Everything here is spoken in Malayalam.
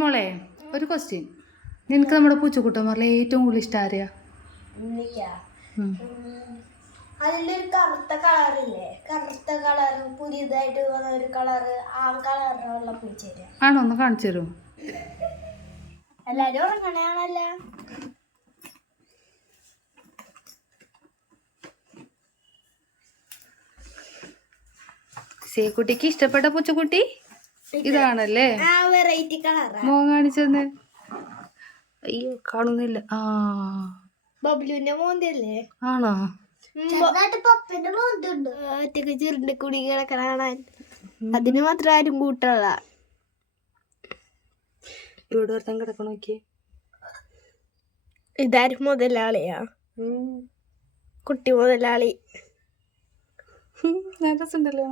മോളെ ഒരു ക്വസ്റ്റ്യൻ, നിനക്ക് നമ്മുടെ പൂച്ചക്കുട്ടന്മാരിലെ ഏറ്റവും കൂടുതൽ ഇഷ്ടം ആരെയാ? അതിലൊരു കറുത്ത കളറില്ലേ, കറുത്ത കളർ പുതിയതായിട്ട് വന്ന ഒരു കളറ്, ആ കളറിലുള്ള പൂച്ചേരി ആണോ? ഒന്ന് കാണിച്ചു തരുമോ? എല്ലാരും ഉറങ്ങണയാണല്ല. സേക്കുട്ടിക്ക് ഇഷ്ടപ്പെട്ട പൂച്ചക്കുട്ടി ഇതാണല്ലേ? Variety colour. മോൻ കാണിച്ചെന്ന്. അയ്യോ കാണുന്നില്ല. ആ ബബ്ലുവിന്റെ മോന്തല്ലേ? ആണോ? ഒറ്റക്ക് ചെറുണ്ട് കുടി കിടക്കണ കാണാൻ. അതിന് മാത്രം ആരും കൂട്ടല്ല. ഇവിടെ ഒരുത്തൻ കിടക്കണ നോക്കിയേ. ഇതാരും മുതലാളിയാ? കുട്ടി മുതലാളി. നല്ല രസമുണ്ടല്ലോ.